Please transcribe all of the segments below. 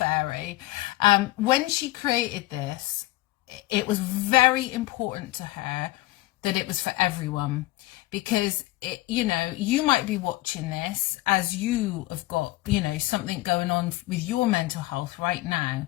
fairy. When she created this, it was very important to her that it was for everyone, because it, you know, you might be watching this as you have got, you know, something going on with your mental health right now.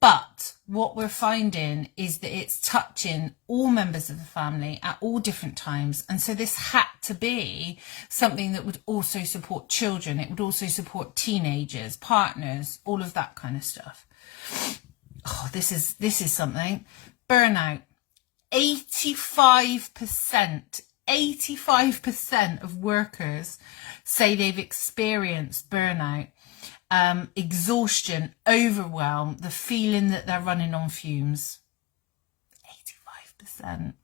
But what we're finding is that it's touching all members of the family at all different times. And so this had to be something that would also support children. It would also support teenagers, partners, all of that kind of stuff. Oh, this is something. Burnout. 85% of workers say they've experienced burnout. Exhaustion, overwhelm, the feeling that they're running on fumes. 85%.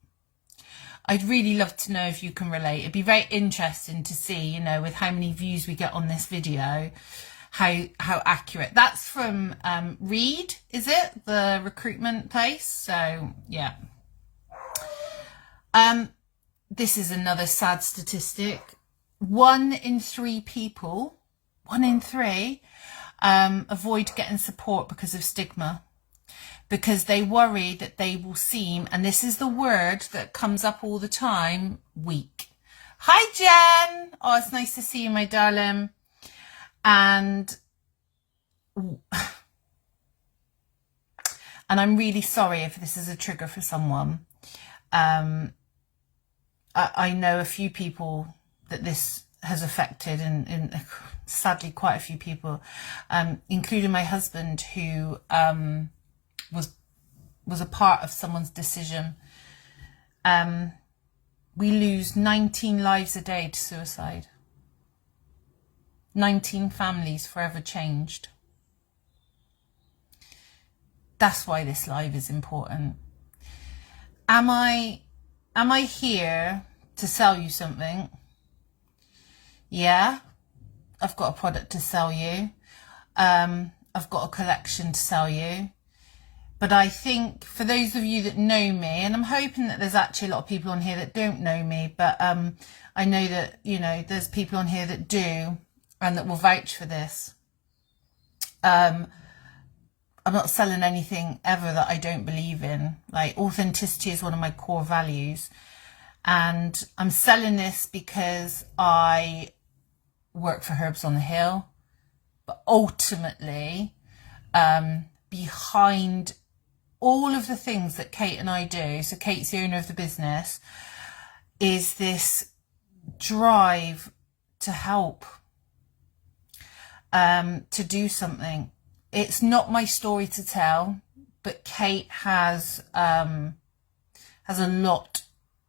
I'd really love to know if you can relate. It'd be very interesting to see, you know, with how many views we get on this video, how accurate. That's from Reed, is it? The recruitment place. So yeah. This is another sad statistic. 1 in 3 people, 1 in 3, avoid getting support because of stigma, because they worry that they will seem, and this is the word that comes up all the time, weak. Hi Jen! Oh, it's nice to see you, my darling. And I'm really sorry if this is a trigger for someone. I know a few people that this has affected, and sadly quite a few people, including my husband, who was a part of someone's decision. We lose 19 lives a day to suicide. 19 families forever changed. That's why this live is important. Am I here to sell you something? Yeah, I've got a product to sell you. I've got a collection to sell you. But I think for those of you that know me, and I'm hoping that there's actually a lot of people on here that don't know me, but I know that, you know, there's people on here that do and that will vouch for this. I'm not selling anything ever that I don't believe in. Like, authenticity is one of my core values. And I'm selling this because I work for Herbs on the Hill. But ultimately, behind all of the things that Kate and I do, so Kate's the owner of the business, is this drive to help, to do something. It's not my story to tell, but Kate has a lot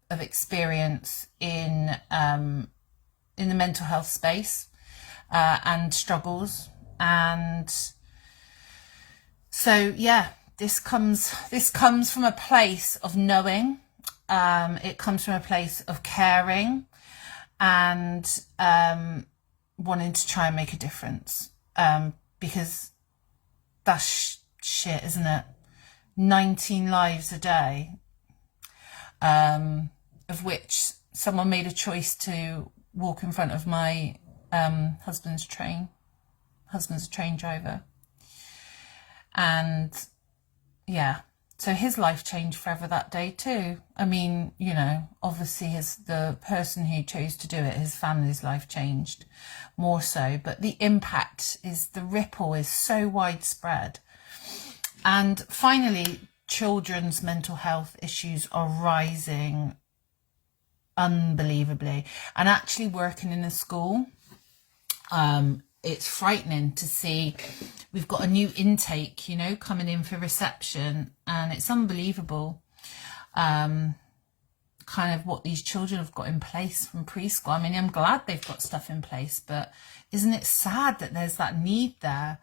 of experience in the mental health space and struggles, and so yeah, this comes from a place of knowing. It comes from a place of caring and wanting to try and make a difference, because that's shit, isn't it? 19 lives a day, of which someone made a choice to walk in front of my husband's train. Husband's a train driver. And yeah, so his life changed forever that day too. I mean, you know, obviously the person who chose to do it, his family's life changed more so, but the impact is, the ripple is so widespread. And finally, children's mental health issues are rising unbelievably. And actually working in a school, it's frightening to see. We've got a new intake, you know, coming in for reception, and it's unbelievable kind of what these children have got in place from preschool. I mean, I'm glad they've got stuff in place, but isn't it sad that there's that need there?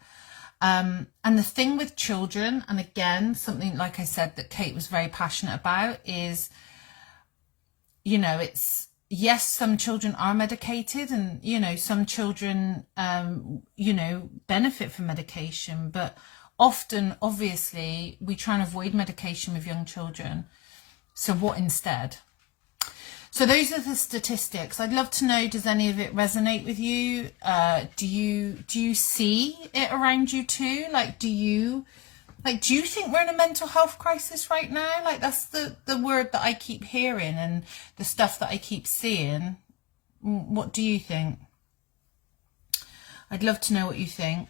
And the thing with children, and again, something like I said that Kate was very passionate about, is, you know, it's, yes, some children are medicated, and, you know, some children, you know, benefit from medication, but often, obviously, we try and avoid medication with young children. So what instead? So those are the statistics. I'd love to know, does any of it resonate with you? Do you see it around you too? Do you think we're in a mental health crisis right now? That's the word that I keep hearing and the stuff that I keep seeing. What do you think? I'd love to know what you think.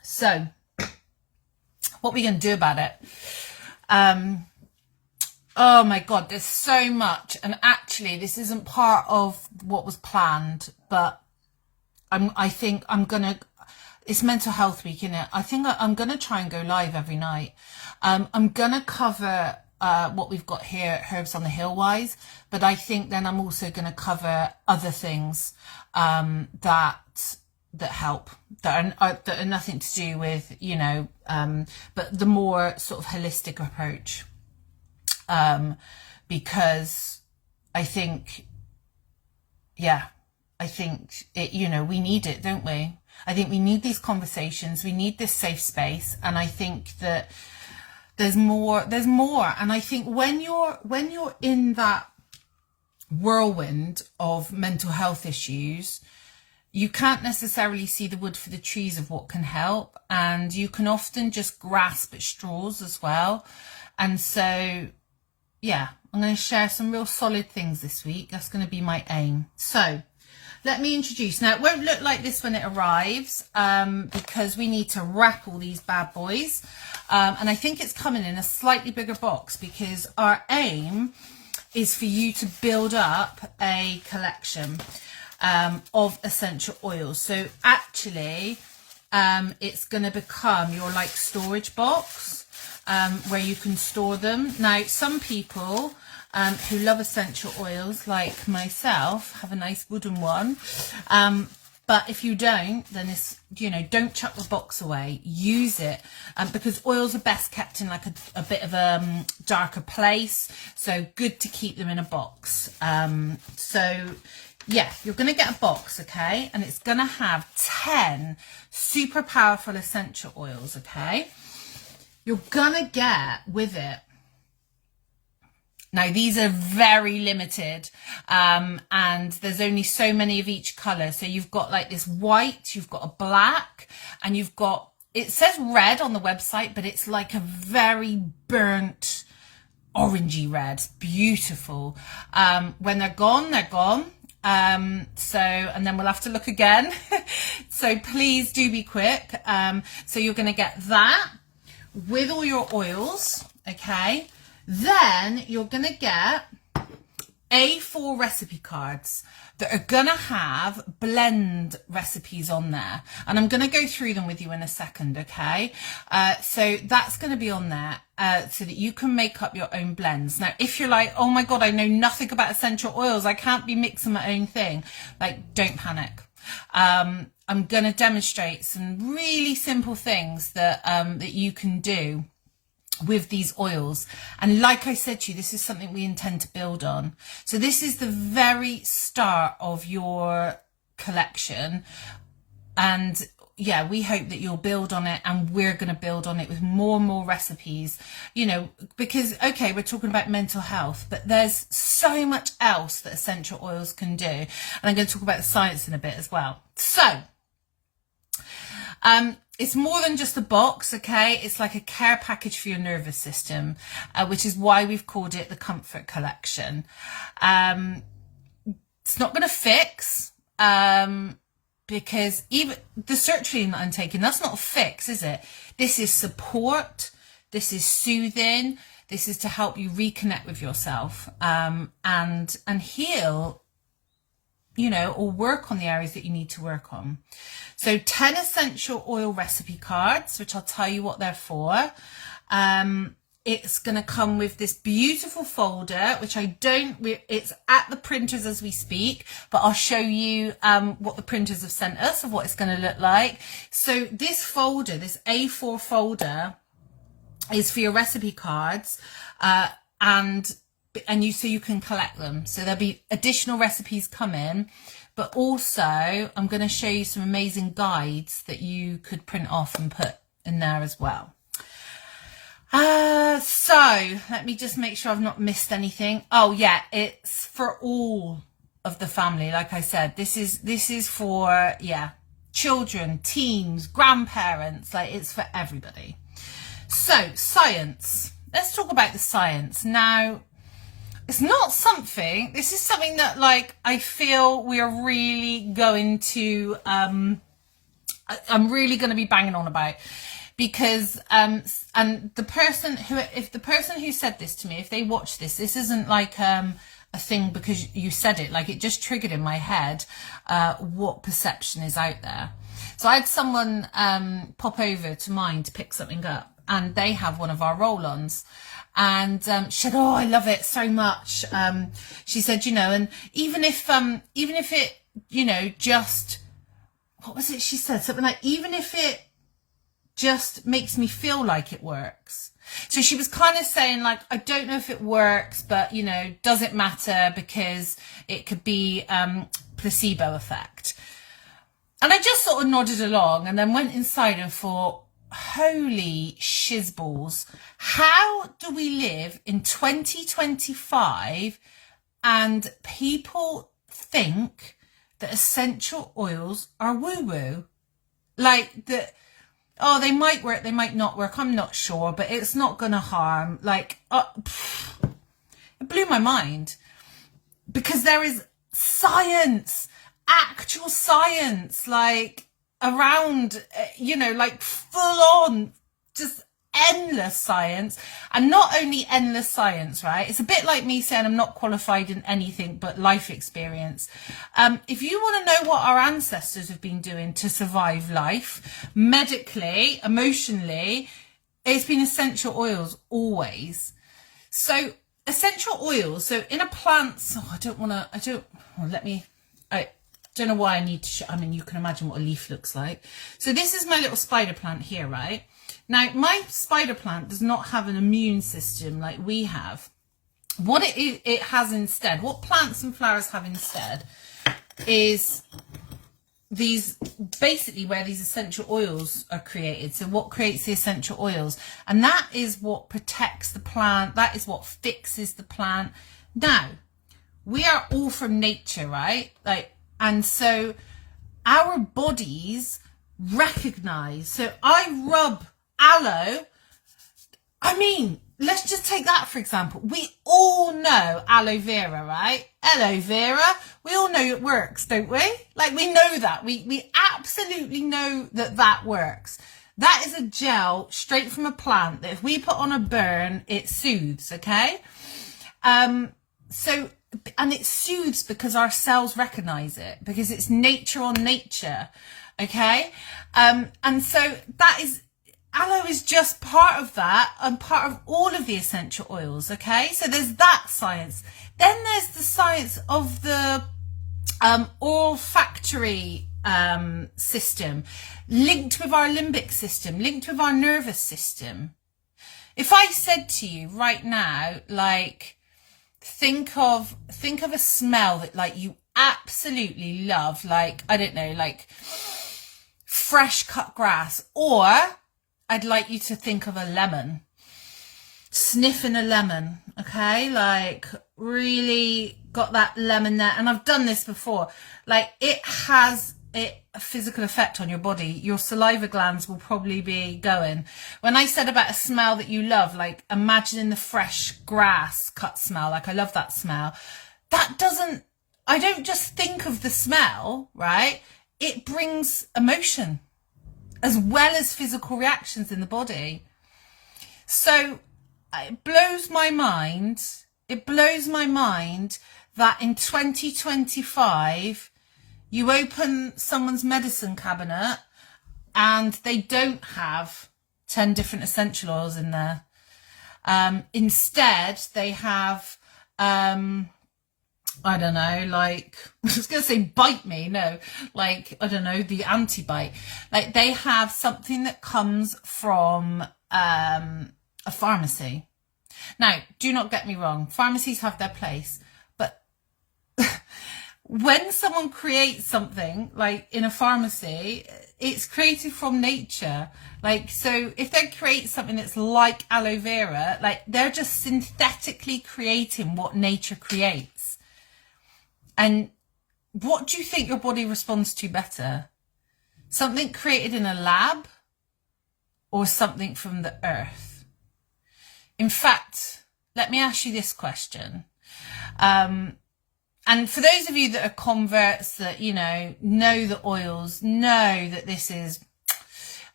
So, what are we going to do about it? Oh my God, there's so much. And actually, this isn't part of what was planned, but I think I'm going to, it's Mental Health Week, isn't it? I think I'm going to try and go live every night. I'm going to cover what we've got here at Herbs on the Hill wise, but I think then I'm also going to cover other things that help, that are nothing to do with, but the more sort of holistic approach, because I think it, we need it, don't we? I think we need these conversations, we need this safe space, and I think that there's more, and I think when you're in that whirlwind of mental health issues, you can't necessarily see the wood for the trees of what can help, and you can often just grasp at straws as well. And so, yeah, I'm going to share some real solid things this week. That's going to be my aim. So let me introduce. Now, it won't look like this when it arrives, because we need to wrap all these bad boys. And I think it's coming in a slightly bigger box, because our aim is for you to build up a collection of essential oils. So actually, it's going to become your storage box, where you can store them. Now, some people who love essential oils, like myself, have a nice wooden one. But if you don't, then it's, don't chuck the box away. Use it, because oils are best kept in a bit of a darker place. So good to keep them in a box. So yeah, you're going to get a box, okay? And it's going to have 10 super powerful essential oils, okay? You're going to get with it. Now, these are very limited, and there's only so many of each colour. So you've got this white, you've got a black, and you've got, it says red on the website, but it's like a very burnt orangey red. Beautiful. When they're gone, they're gone. So, and then we'll have to look again. So please do be quick. So you're going to get that with all your oils, okay? Then you're going to get A4 recipe cards that are going to have blend recipes on there. And I'm going to go through them with you in a second, okay? So that's going to be on there so that you can make up your own blends. Now, if you're like, oh my God, I know nothing about essential oils, I can't be mixing my own thing, don't panic. I'm going to demonstrate some really simple things that you can do with these oils. And like I said to you, this is something we intend to build on. So this is the very start of your collection. And yeah, we hope that you'll build on it, and we're going to build on it with more and more recipes, because, okay, we're talking about mental health, but there's so much else that essential oils can do. And I'm going to talk about the science in a bit as well. So, it's more than just a box, okay? It's like a care package for your nervous system, which is why we've called it the Comfort Collection. It's not going to fix, because even the sertraline that I'm taking, that's not a fix, is it? This is support. This is soothing. This is to help you reconnect with yourself, and heal, or work on the areas that you need to work on. So 10 essential oil recipe cards, which I'll tell you what they're for. It's going to come with this beautiful folder, which it's at the printers as we speak, but I'll show you what the printers have sent us of what it's going to look like. So this folder, this A4 folder, is for your recipe cards, and so you can collect them. So there'll be additional recipes come in, but also I'm going to show you some amazing guides that you could print off and put in there as well. So let me just make sure I've not missed anything. Oh yeah, it's for all of the family. Like I said, this is for, yeah, children, teens, grandparents, like it's for everybody. So science. Let's talk about the science. Now, it's not something, this is something that like I feel we are really going to I'm really going to be banging on about, because and the person who, if the person who said this to me, if they watch this, this isn't like a thing because you said it, like it just triggered in my head what perception is out there. So I had someone pop over to mine to pick something up, and they have one of our roll-ons, and she said, oh, I love it so much. She said, you know, and even if it, you know, just, what was it she said? Something like, even if it just makes me feel like it works. So she was kind of saying like, I don't know if it works, but, you know, does it matter, because it could be placebo effect. And I just sort of nodded along and then went inside and thought, holy shizballs, how do we live in 2025 and people think that essential oils are woo-woo? Like that, oh, they might work, they might not work, I'm not sure, but it's not gonna harm. Like, it blew my mind, because there is science, actual science, like around, you know, like full on, just endless science. And not only endless science, right? It's a bit like me saying I'm not qualified in anything but life experience. If you want to know what our ancestors have been doing to survive life, medically, emotionally, it's been essential oils always. So essential oils, so in a plant, oh, I don't, I don't know why I need to I mean, you can imagine what a leaf looks like. So this is my little spider plant here, right? Now, my spider plant does not have an immune system like we have. What it has instead, what plants and flowers have instead, is these, basically where these essential oils are created. So what creates the essential oils? And that is what protects the plant. That is what fixes the plant. Now, we are all from nature, right? Like, and so our bodies recognize. So I rub aloe. I mean, let's just take that for example. We all know aloe vera, right? Aloe vera. We all know it works, don't we? Like, we know that. We absolutely know that that works. That is a gel straight from a plant that if we put on a burn, it soothes, okay? So, and it soothes because our cells recognize it, because it's nature on nature, okay? And so that is, aloe is just part of that and part of all of the essential oils, okay? So there's that science. Then there's the science of the olfactory system, linked with our limbic system, linked with our nervous system. If I said to you right now, like, think of a smell that like you absolutely love, like, I don't know, like fresh cut grass, or I'd like you to think of a lemon, sniffing a lemon, okay? Like, really got that lemon there. And I've done this before. Like, it has a physical effect on your body. Your saliva glands will probably be going. When I said about a smell that you love, like imagining the fresh grass cut smell, like I love that smell. That doesn't, I don't just think of the smell, right? It brings emotion as well as physical reactions in the body. So it blows my mind. It blows my mind that in 2025, you open someone's medicine cabinet and they don't have 10 different essential oils in there. Instead, they have, I don't know, like, I was going to say bite me. No, like, I don't know, the anti-bite. Like, they have something that comes from a pharmacy. Now, do not get me wrong. Pharmacies have their place. But when someone creates something like in a pharmacy, it's created from nature. Like, so if they create something that's like aloe vera, like they're just synthetically creating what nature creates. And what do you think your body responds to better? Something created in a lab or something from the earth? In fact, let me ask you this question. And for those of you that are converts that, you know the oils, know that this is,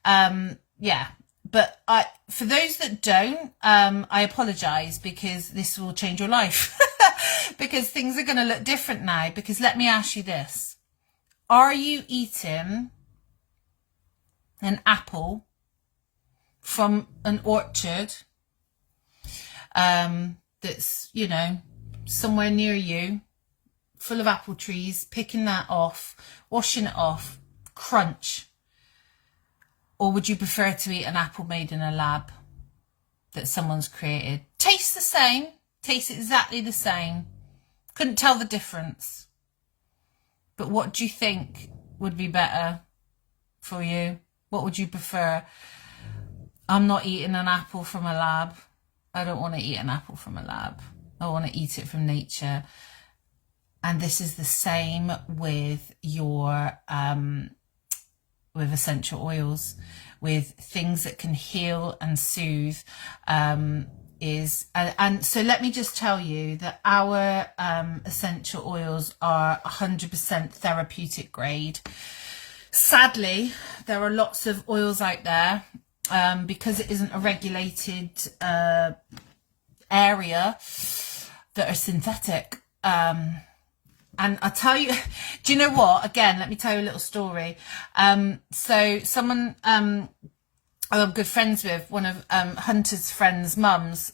yeah. But for those that don't, I apologize, because this will change your life. Because things are going to look different now. Because let me ask you this. Are you eating an apple from an orchard that's, somewhere near you, full of apple trees, picking that off, washing it off, crunch? Or would you prefer to eat an apple made in a lab that someone's created? Tastes the same, tastes exactly the same. Couldn't tell the difference. But what do you think would be better for you? What would you prefer? I'm not eating an apple from a lab. I don't want to eat an apple from a lab. I want to eat it from nature. And this is the same with your with essential oils, with things that can heal and soothe. And so let me just tell you that our essential oils are 100% therapeutic grade. Sadly, there are lots of oils out there, because it isn't a regulated area, that are synthetic. And I tell you, do you know what? Again, let me tell you a little story. So someone I'm good friends with, one of Hunter's friends' mums,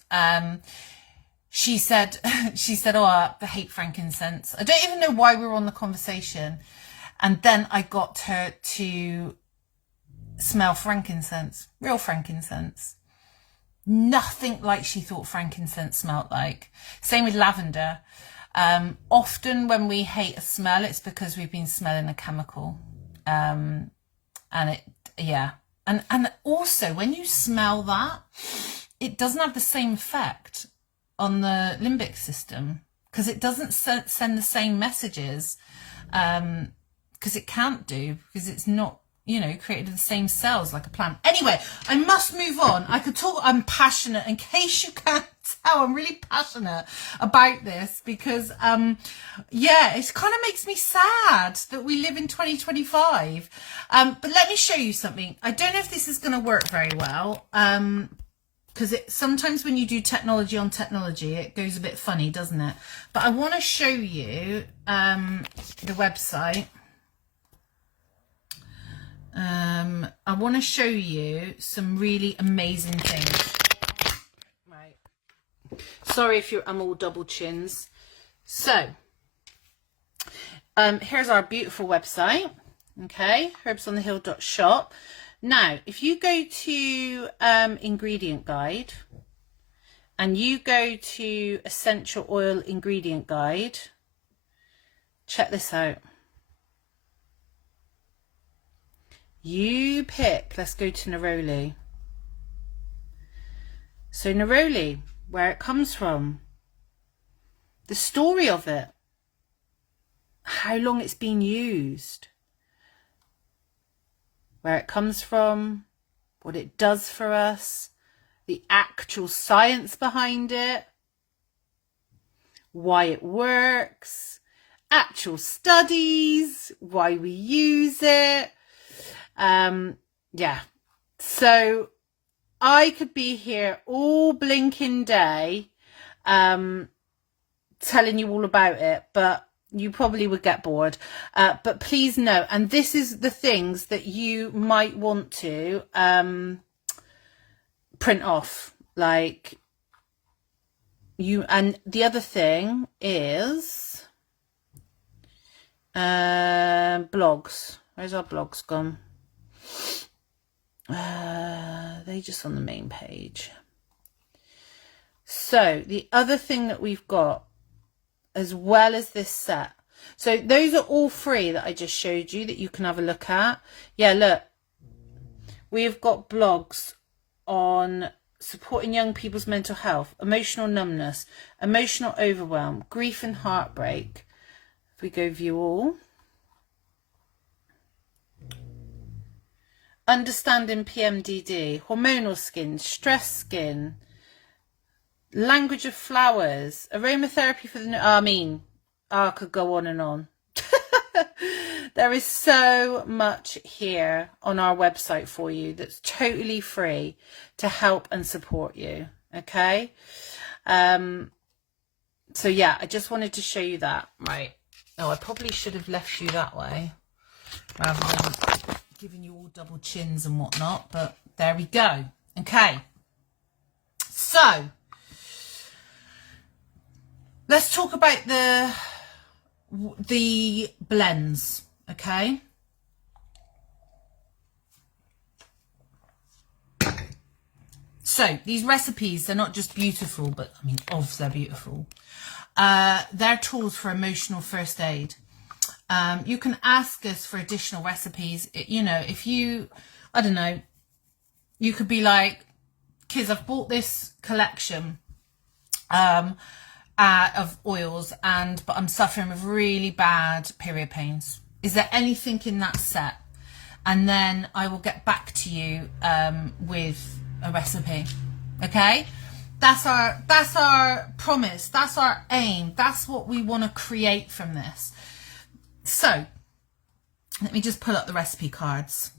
she said, oh, I hate frankincense. I don't even know why we were on the conversation. And then I got her to smell frankincense, real frankincense. Nothing like she thought frankincense smelled like. Same with lavender. Often when we hate a smell, it's because we've been smelling a chemical. And also when you smell that, it doesn't have the same effect on the limbic system, because it doesn't send the same messages, because it can't do, because it's not, created in the same cells like a plant. Anyway, I must move on. I could talk. I'm passionate. In case you can't tell, I'm really passionate about this, because it kind of makes me sad that we live in 2025. But let me show you something. I don't know if this is going to work very well, because sometimes when you do technology on technology, it goes a bit funny, doesn't it? But I want to show you the website. I want to show you some really amazing things. Right. Sorry if I'm all double chins. So, here's our beautiful website. Okay, herbsonthehill.shop. Now, if you go to ingredient guide and you go to essential oil ingredient guide, check this out. You pick, let's go to neroli. So neroli, where it comes from, the story of it, how long it's been used, where it comes from, what it does for us, the actual science behind it, why it works, actual studies, why we use it. So I could be here all blinking day telling you all about it, but you probably would get bored. But please know, and this is the things that you might want to print off, like you. And the other thing is blogs. Where's our blogs gone? They just on the main page. So the other thing that we've got, as well as this set, So those are all free that I just showed you that you can have a look at. Yeah, look, we've got blogs on supporting young people's mental health, emotional numbness, emotional overwhelm, grief and heartbreak. If we go view all. Understanding PMDD, hormonal skin, stress skin, language of flowers, aromatherapy for the... I could go on and on. There is so much here on our website for you that's totally free to help and support you. Okay. So yeah, I just wanted to show you that. Right. Oh, I probably should have left you that way rather than giving you all double chins and whatnot, but there we go. Okay. So let's talk about the blends. Okay. So these recipes, they're not just beautiful, but I mean, they're beautiful. They're tools for emotional first aid. You can ask us for additional recipes. You know, if you, I don't know, you could be like, Kiz, I've bought this collection of oils, but I'm suffering with really bad period pains. Is there anything in that set? And then I will get back to you with a recipe. Okay, that's our promise. That's our aim. That's what we want to create from this. So let me just pull up the recipe cards.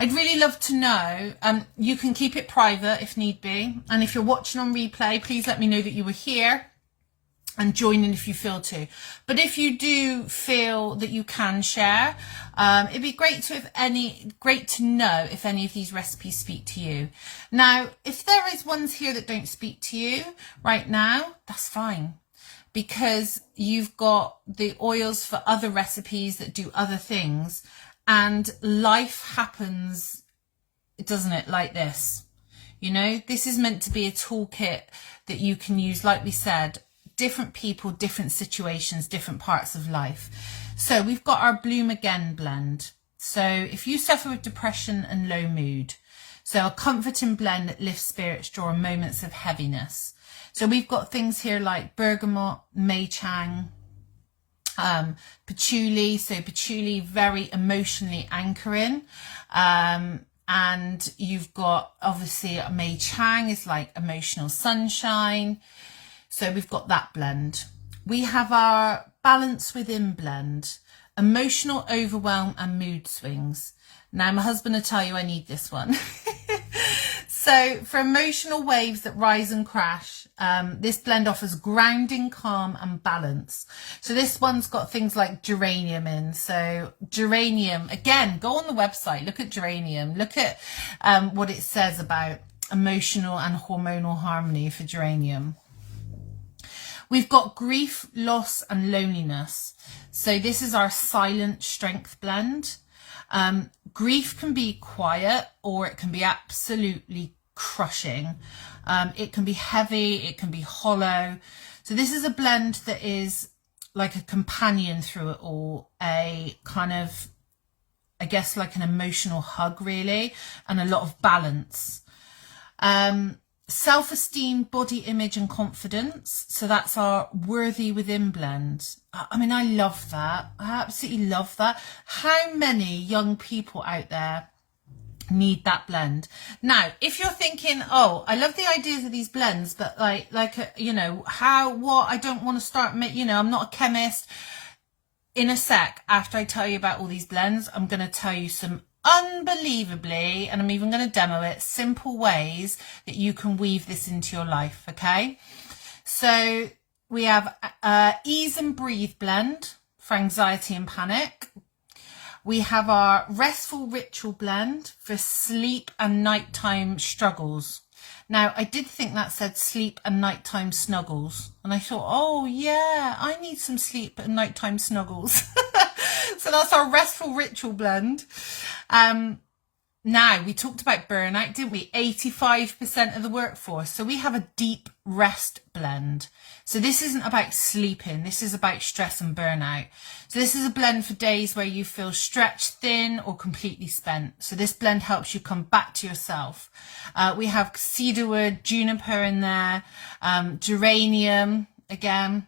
I'd really love to know, you can keep it private if need be. And if you're watching on replay, please let me know that you were here and join in if you feel to. But if you do feel that you can share, it'd be great to know if any of these recipes speak to you. Now, if there is ones here that don't speak to you right now, that's fine, because you've got the oils for other recipes that do other things, and life happens, doesn't it, like this. You know, this is meant to be a toolkit that you can use, like we said, different people, different situations, different parts of life. So we've got our Bloom Again blend. So if you suffer with depression and low mood, so a comforting blend that lifts spirits during moments of heaviness. So we've got things here like bergamot, mei chang, patchouli. So patchouli, very emotionally anchoring. And you've got, obviously, mei chang is like emotional sunshine. So we've got that blend. We have our Balance Within blend, emotional overwhelm and mood swings. Now, my husband will tell you I need this one. So for emotional waves that rise and crash, this blend offers grounding, calm and balance. So this one's got things like geranium in. So geranium, again, go on the website, look at geranium, look at what it says about emotional and hormonal harmony for geranium. We've got grief, loss and loneliness. So this is our silent strength blend. Grief can be quiet or it can be absolutely crushing. It can be heavy, it can be hollow. So this is a blend that is like a companion through it all, a kind of, I guess, like an emotional hug really, and a lot of balance. Self-esteem, body image and confidence. So that's our Worthy Within blend. I mean, I love that. I absolutely love that. How many young people out there need that blend? Now, if you're thinking, oh, I love the ideas of these blends, but you know, what, I don't want to start, you know, I'm not a chemist. In a sec, after I tell you about all these blends, I'm going to tell you some unbelievably, and I'm even going to demo it, simple ways that you can weave this into your life. Okay, so we have Ease and Breathe blend for anxiety and panic. We have our Restful Ritual blend for sleep and nighttime struggles. Now, I did think that said sleep and nighttime snuggles, and I thought, oh yeah, I need some sleep and nighttime snuggles. So that's our Restful Ritual blend. Now, we talked about burnout, didn't we? 85% of the workforce. So we have a deep rest blend. So this isn't about sleeping. This is about stress and burnout. So this is a blend for days where you feel stretched thin or completely spent. So this blend helps you come back to yourself. We have cedarwood, juniper in there, geranium again.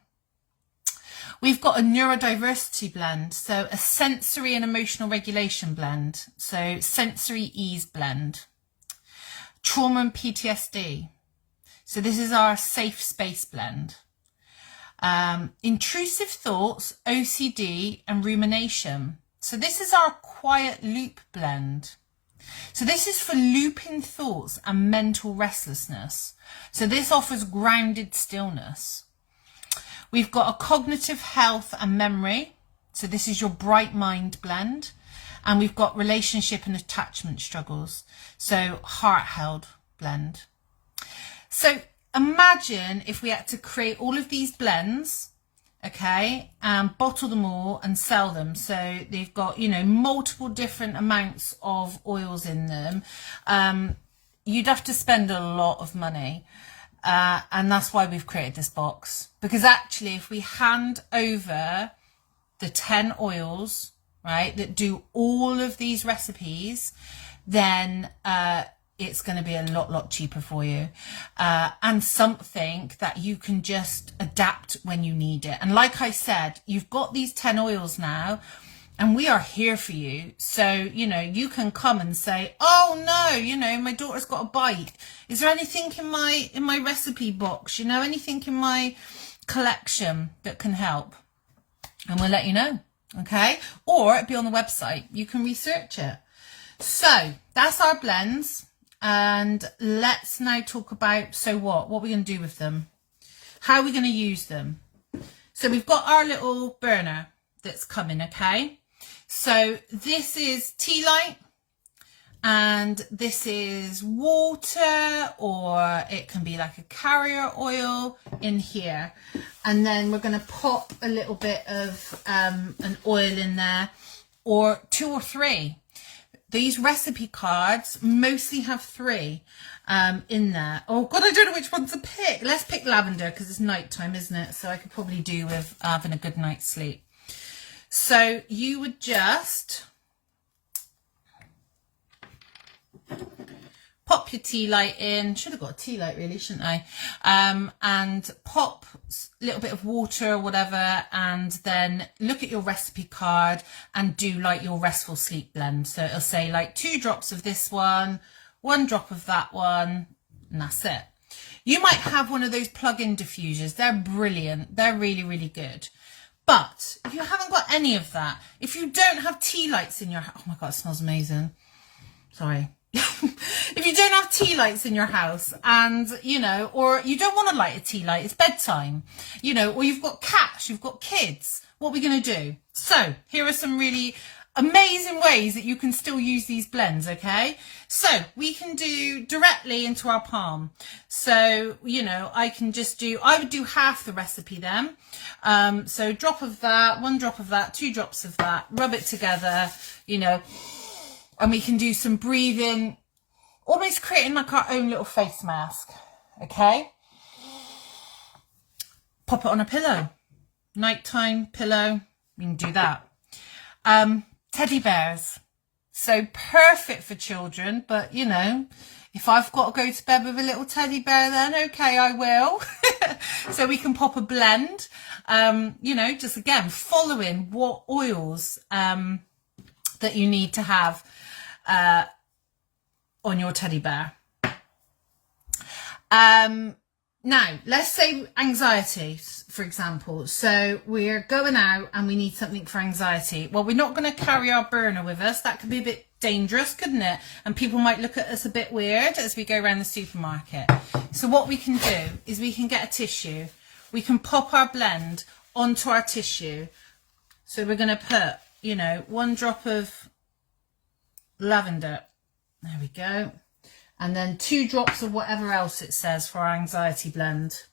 We've got a neurodiversity blend, so a sensory and emotional regulation blend, so sensory ease blend. Trauma and PTSD, so this is our safe space blend. Intrusive thoughts, OCD and rumination, so this is our quiet loop blend. So this is for looping thoughts and mental restlessness, so this offers grounded stillness. We've got a cognitive health and memory. So this is your bright mind blend. And we've got relationship and attachment struggles. So heart held blend. So imagine if we had to create all of these blends, okay, and bottle them all and sell them. So they've got, you know, multiple different amounts of oils in them. You'd have to spend a lot of money. And that's why we've created this box, because actually if we hand over the 10 oils, right, that do all of these recipes, then it's going to be a lot cheaper for you, and something that you can just adapt when you need it. And like I said, you've got these 10 oils now, and we are here for you. So, you know, you can come and say, oh no, you know, my daughter's got a bite. Is there anything in my recipe box, you know, anything in my collection that can help? And we'll let you know, okay? Or it'll be on the website. You can research it. So that's our blends. And let's now talk about, so what are we going to do with them? How are we going to use them? So we've got our little burner that's coming, okay? So this is tea light, and this is water, or it can be like a carrier oil in here. And then we're going to pop a little bit of an oil in there, or 2 or 3. These recipe cards mostly have 3 in there. Oh God, I don't know which one to pick. Let's pick lavender because it's nighttime, isn't it? So I could probably do with having a good night's sleep. So you would just pop your tea light in. Should have got a tea light really, shouldn't I? And pop a little bit of water or whatever, and then look at your recipe card and do like your restful sleep blend. So it'll say like 2 drops of this one, 1 drop of that one, and that's it. You might have one of those plug-in diffusers. They're brilliant. They're really good. But if you haven't got any of that, if you don't have tea lights in your house, oh my God, it smells amazing. Sorry. If you don't have tea lights in your house, and, you know, or you don't want to light a tea light, it's bedtime, you know, or you've got cats, you've got kids, what are we going to do? So here are some really amazing ways that you can still use these blends, okay? So we can do directly into our palm. So, you know, I would do half the recipe then. So drop of that, 1 drop of that, 2 drops of that, rub it together, you know, and we can do some breathing, almost creating like our own little face mask, okay? Pop it on a pillow, nighttime pillow, we can do that. Teddy bears, so perfect for children, but you know, if I've got to go to bed with a little teddy bear, then okay, I will. So we can pop a blend, you know, just again, following what oils that you need to have on your teddy bear. Now, let's say anxiety, for example. So we're going out and we need something for anxiety. Well, we're not going to carry our burner with us. That could be a bit dangerous, couldn't it? And people might look at us a bit weird as we go around the supermarket. So what we can do is we can get a tissue. We can pop our blend onto our tissue. So we're going to put, you know, 1 drop of lavender. There we go. And then 2 drops of whatever else it says for our anxiety blend.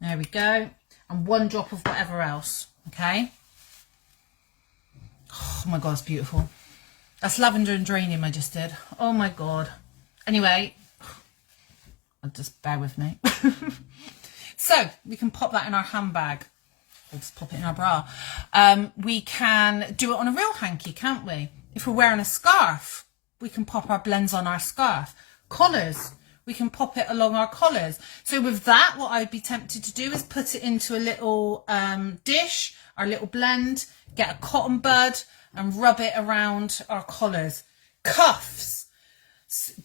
There we go. And 1 drop of whatever else, okay? Oh, Oh my God, it's beautiful. That's lavender and geranium I just did. Oh my God. Anyway, just bear with me. So we can pop that in our handbag. We'll just pop it in our bra. We can do it on a real hanky, can't we? If we're wearing a scarf, we can pop our blends on our scarf. Collars, we can pop it along our collars. So with that, what I'd be tempted to do is put it into a little dish, our little blend, get a cotton bud and rub it around our collars. Cuffs,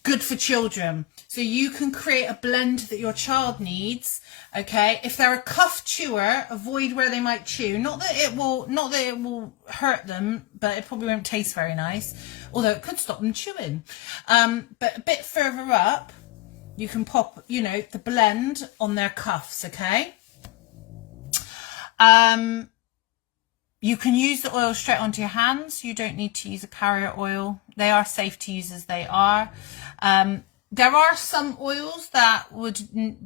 good for children. So you can create a blend that your child needs. Okay, if they're a cuff chewer, avoid where they might chew. Not that it will hurt them, but it probably won't taste very nice. Although it could stop them chewing. But a bit further up, you can pop, you know, the blend on their cuffs. Okay. You can use the oil straight onto your hands. You don't need to use a carrier oil. They are safe to use as they are. There are some oils that would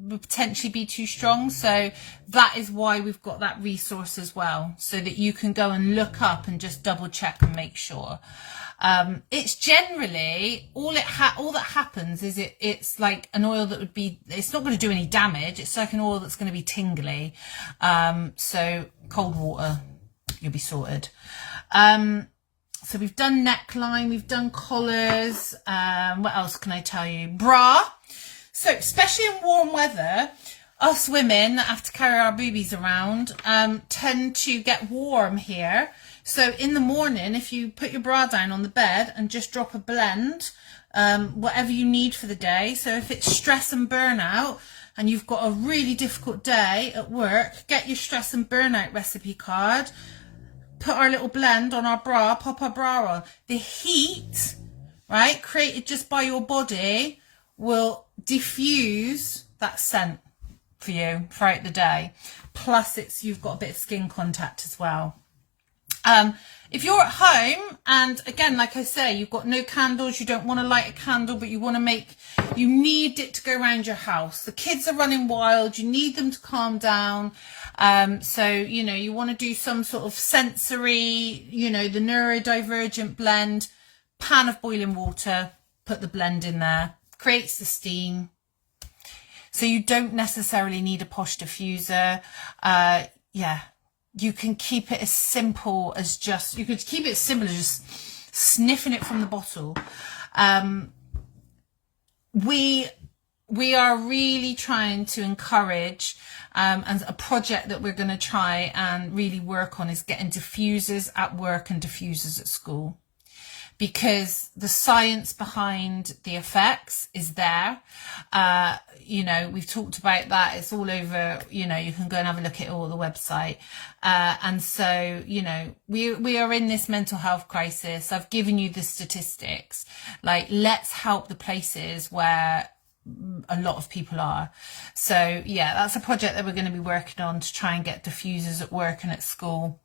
potentially be too strong. So that is why we've got that resource as well, so that you can go and look up and just double check and make sure. It's generally all that happens is it's like an oil that would be, it's not going to do any damage. It's like an oil that's going to be tingly. So cold water, you'll be sorted. So we've done neckline, we've done collars. What else can I tell you? Bra. So especially in warm weather, us women that have to carry our boobies around tend to get warm here. So in the morning, if you put your bra down on the bed and just drop a blend, whatever you need for the day. So if it's stress and burnout and you've got a really difficult day at work, get your stress and burnout recipe card. Put our little blend on our bra, pop our bra on. The heat, right, created just by your body will diffuse that scent for you throughout the day. Plus you've got a bit of skin contact as well. If you're at home and again, like I say, you've got no candles, you don't want to light a candle, but you need it to go around your house. The kids are running wild, you need them to calm down. So, you know, you want to do some sort of sensory, you know, the neurodivergent blend, pan of boiling water, put the blend in there, creates the steam. So you don't necessarily need a posh diffuser. Yeah. You can keep it as simple as just, you could keep it as simple as just sniffing it from the bottle. We are really trying to encourage, and a project that we're going to try and really work on is getting diffusers at work and diffusers at school. Because the science behind the effects is there. You know, we've talked about that. It's all over, you know, you can go and have a look at it all on the website. And so, you know, we are in this mental health crisis. I've given you the statistics. Like, let's help the places where a lot of people are. So, yeah, that's a project that we're going to be working on to try and get diffusers at work and at school.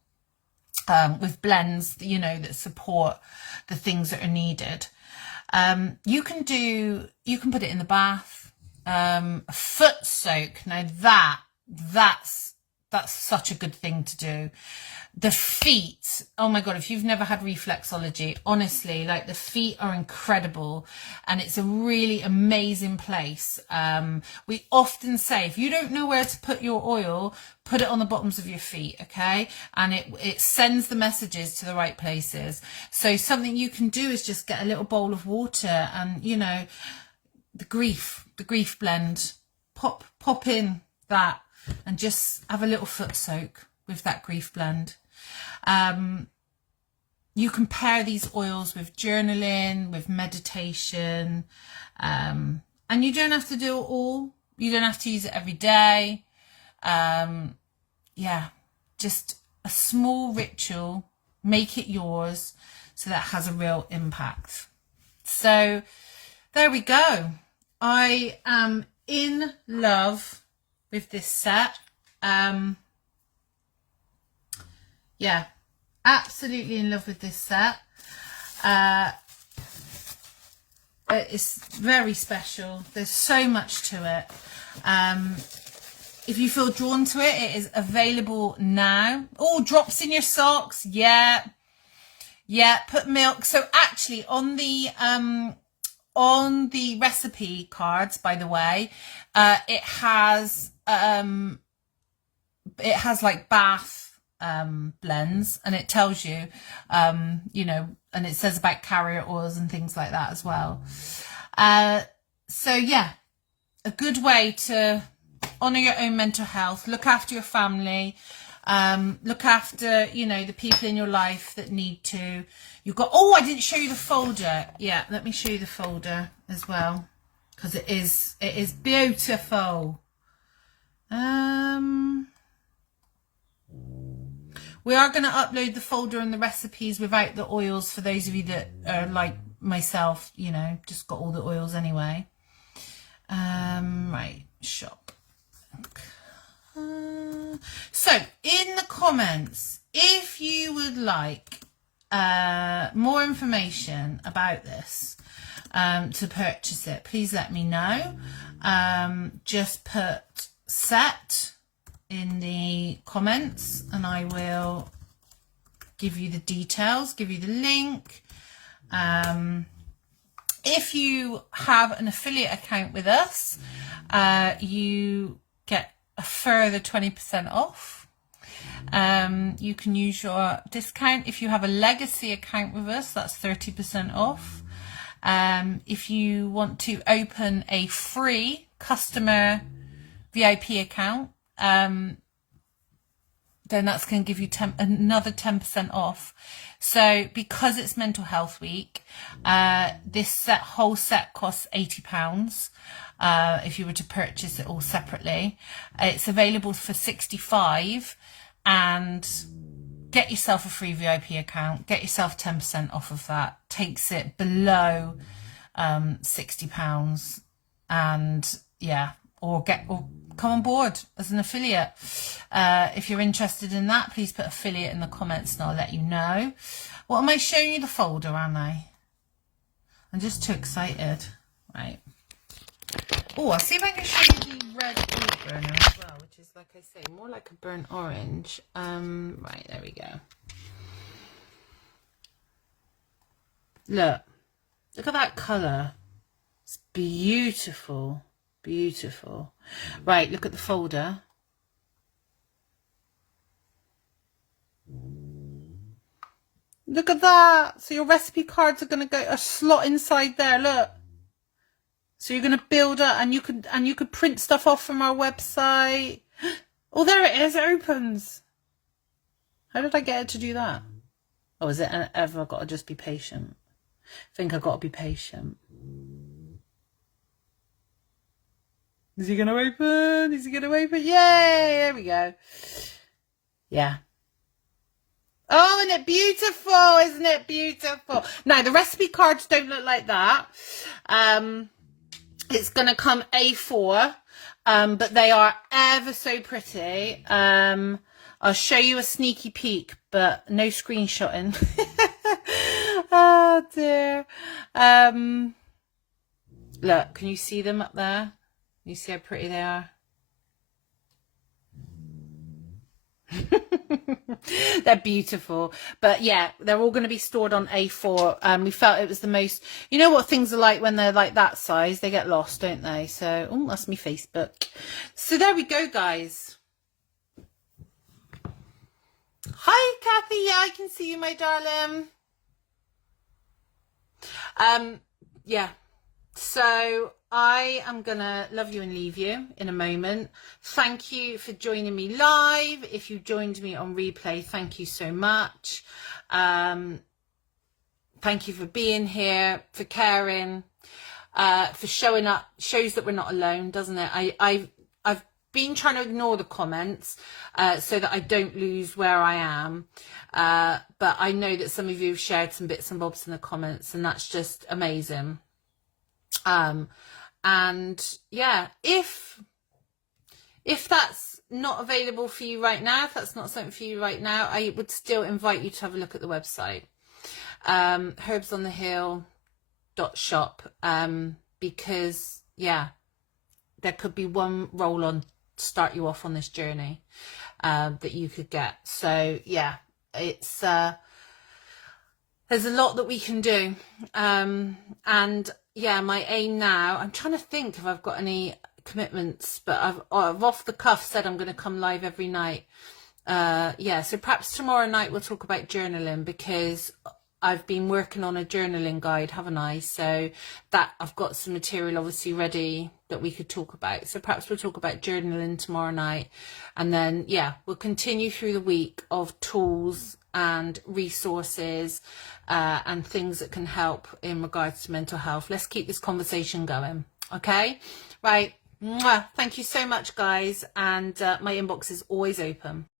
With blends, you know, that support the things that are needed. You can put it in the bath. A foot soak. Now that's such a good thing to do. The feet, oh my God, if you've never had reflexology, honestly, like the feet are incredible and it's a really amazing place. We often say, if you don't know where to put your oil, put it on the bottoms of your feet, okay? And it sends the messages to the right places. So something you can do is just get a little bowl of water and, you know, the grief blend, pop in that and just have a little foot soak with that grief blend. You can pair these oils with journaling, with meditation, and you don't have to do it all. You don't have to use it every day. Yeah, just a small ritual, make it yours so that has a real impact. So there we go. I am in love with this set. Yeah, absolutely in love with this set. It's very special. There's so much to it. If you feel drawn to it, it is available now. Oh, drops in your socks. Yeah. Yeah, put milk. So actually on the recipe cards, by the way, it has like bath blends, and it tells you you know, and it says about carrier oils and things like that as well. So yeah, a good way to honor your own mental health, look after your family, look after, you know, the people in your life that need to. You've got, oh, I didn't show you the folder. Yeah, let me show you the folder as well, because it is beautiful. We are going to upload the folder and the recipes without the oils for those of you that are like myself, you know, just got all the oils anyway. Right, shop. So in the comments, if you would like more information about this, to purchase it, please let me know. Just put set in the comments and I will give you the details, give you the link. If you have an affiliate account with us, you get a further 20% off. You can use your discount. If you have a legacy account with us, that's 30% off. If you want to open a free customer VIP account, then that's going to give you another 10% off. So because it's Mental Health Week, this whole set costs £80. If you were to purchase it all separately, it's available for £65, and get yourself a free VIP account, get yourself 10% off of that, takes it below £60. And yeah, or come on board as an affiliate. If you're interested in that, please put affiliate in the comments and I'll let you know. What am I showing you? The folder, aren't I? I'm just too excited. Right. Oh, I'll see if I can show you the red wood burner as well, which is, like I say, more like a burnt orange. Right, there we go. Look at that colour. It's beautiful. Beautiful. Right, look at the folder. Look at that. So your recipe cards are going to go a slot inside there. Look. So you're going to build up, and you could print stuff off from our website. Oh, there it is. It opens. How did I get it to do that? Oh, is it ever got to just be patient? I think I've got to be patient. Is he going to open? Is he going to open? Yay! There we go. Yeah. Oh, isn't it beautiful? Isn't it beautiful? Now, the recipe cards don't look like that. It's going to come A4, but they are ever so pretty. I'll show you a sneaky peek, but no screenshotting. Oh, dear. Look, can you see them up there? You see how pretty they are? They're beautiful, but yeah, they're all going to be stored on A4. We felt it was the most, you know what things are like when they're like that size, they get lost, don't they? So, oh, that's me Facebook. So there we go, guys. Hi, Kathy. Yeah, I can see you, my darling. Yeah, so I am gonna love you and leave you in a moment. Thank you for joining me live. If you joined me on replay, thank you so much. Thank you for being here, for caring, for showing up. Shows that we're not alone, doesn't it? I've been trying to ignore the comments so that I don't lose where I am. But I know that some of you have shared some bits and bobs in the comments, and that's just amazing. And yeah, if that's not available for you right now, if that's not something for you right now, I would still invite you to have a look at the website, herbsonthehill.shop, because yeah, there could be one roll on to start you off on this journey that you could get. So yeah, it's there's a lot that we can do. And yeah, my aim now, I'm trying to think if I've got any commitments, but I've off the cuff said I'm going to come live every night. Yeah, so perhaps tomorrow night we'll talk about journaling, because I've been working on a journaling guide, haven't I? So that I've got some material obviously ready that we could talk about. So perhaps we'll talk about journaling tomorrow night. And then, yeah, we'll continue through the week of tools and resources and things that can help in regards to mental health. Let's keep this conversation going. Okay? Right. Mwah. Thank you so much, guys. And my inbox is always open.